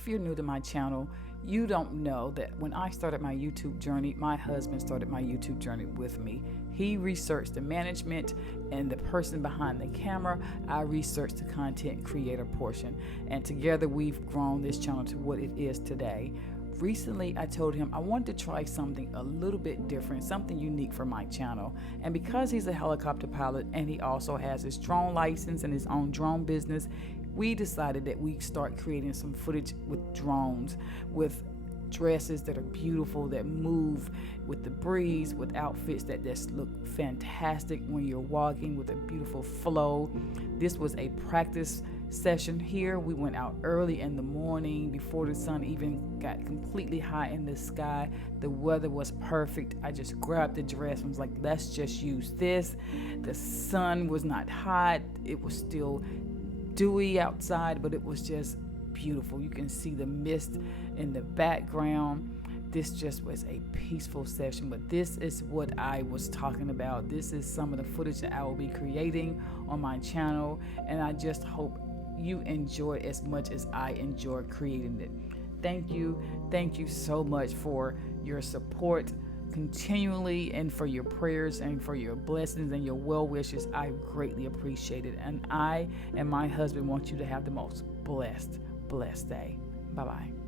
If you're new to my channel, you don't know that when I started my YouTube journey, my husband started my YouTube journey with me. He researched the management and the person behind the camera. I researched the content creator portion. And together we've grown this channel to what it is today. Recently, I told him I wanted to try something a little bit different, something unique for my channel. And because he's a helicopter pilot and he also has his drone license and his own drone business, we decided that we start creating some footage with drones, with dresses that are beautiful, that move with the breeze, with outfits that just look fantastic when you're walking, with a beautiful flow. This was a practice session here. We went out early in the morning before the sun even got completely high in the sky. The weather was perfect. I just grabbed the dress and was like, let's just use this. The sun was not hot. It was still dewy outside, but it was just beautiful. You can see the mist in the background. This just was a peaceful session, but this is what I was talking about. This is some of the footage that I will be creating on my channel, and I just hope you enjoy it as much as I enjoy creating it. Thank you so much for your support continually, and for your prayers and for your blessings and your well wishes. I greatly appreciate it, and I and my husband want you to have the most blessed day. Bye bye.